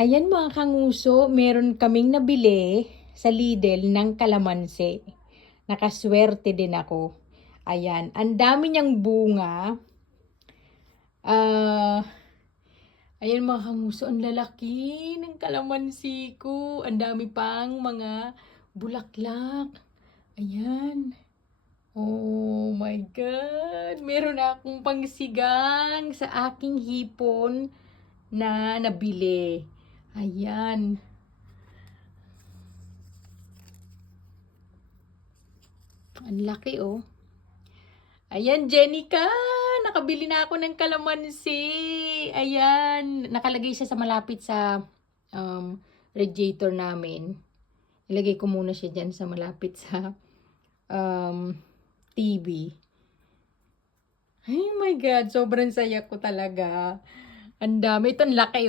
Ayan mga kanguso, meron kaming nabili sa Lidl ng kalamansi. Nakaswerte din ako. Ayan, ang dami niyang bunga. Ayan mga kanguso, ang lalaki ng kalamansi ko. Ang dami pang mga bulaklak. Ayan. Oh my God! Meron akong pangsigang sa aking hipon na nabili. Ayan. Ang laki oh. Ayan, Jenica! Nakabili na ako ng kalamansi. Ayan. Nakalagay siya sa malapit sa radiator namin. Ilagay ko muna siya dyan sa malapit sa TV. Oh my God! Sobrang saya ko talaga. Ang dami. Ito ang laki